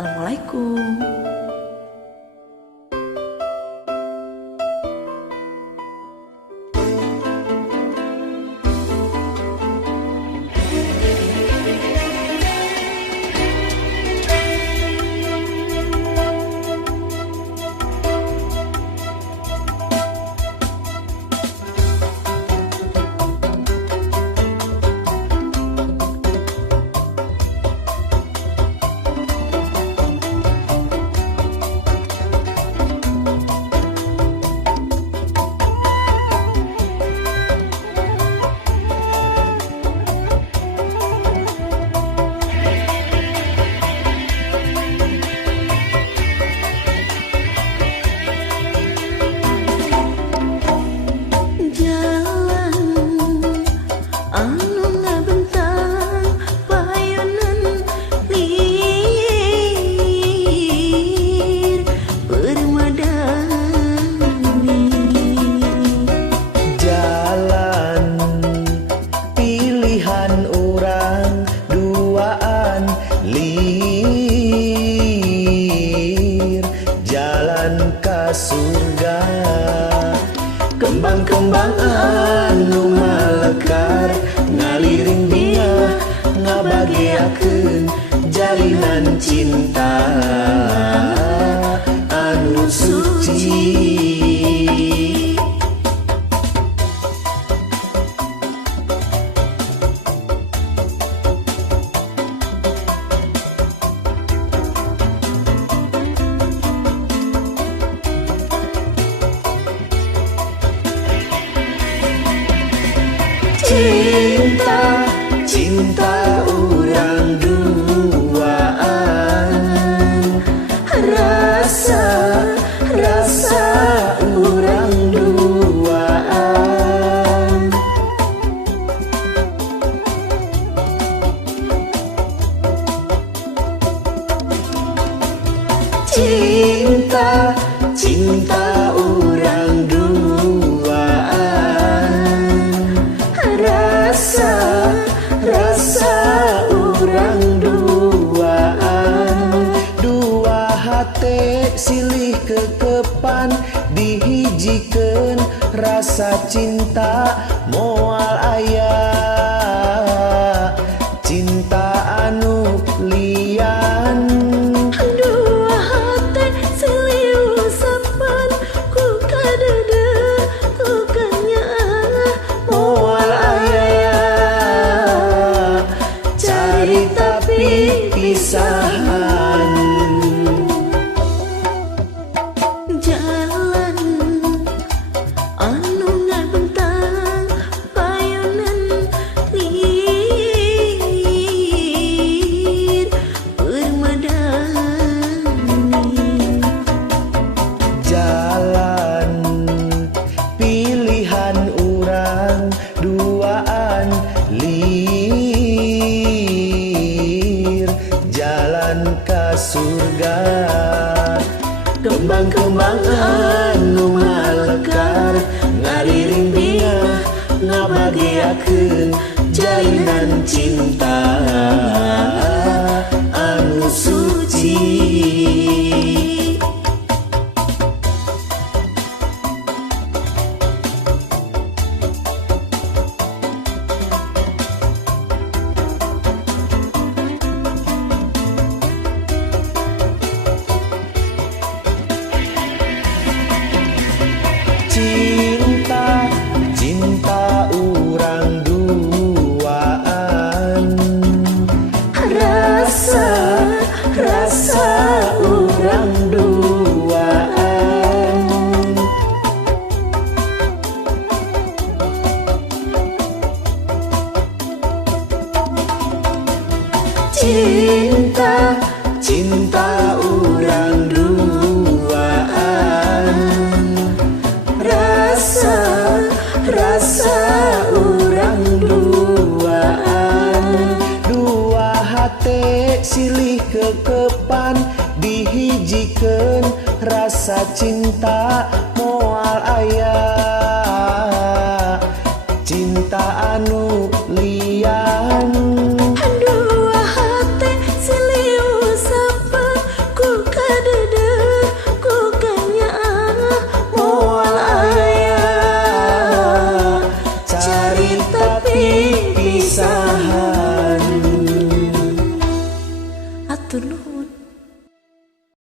Assalamualaikum. Jalan ka surga, kembang-kembang anu malekar ngaliring bingah ngabagiakeun jalinan cinta anu suci. Cinta, cinta urang duaan, rasa, rasa urang duaan. Cinta, cinta urang rasa, rasa urang duaan. Dua hate silih kekepan dihijikeun rasa cinta moal aya cinta anu lian. Dua hate silih usapan ku kadede ku kanyaan moal pisahan. Jalan anu ngabentang payunan lir permadani. Jalan pilihan urang duaan jalan ka surga, kembang-kembang anu malekar ngariring bingah ngabagiakeun jalinan cinta anu suci. Cinta, cinta urang duaan, rasa, rasa urang duaan. Cinta, cinta urang duaan, rasa, rasa urang duaan. Dua hate silih kekepan dihijikeun rasa cinta moal aya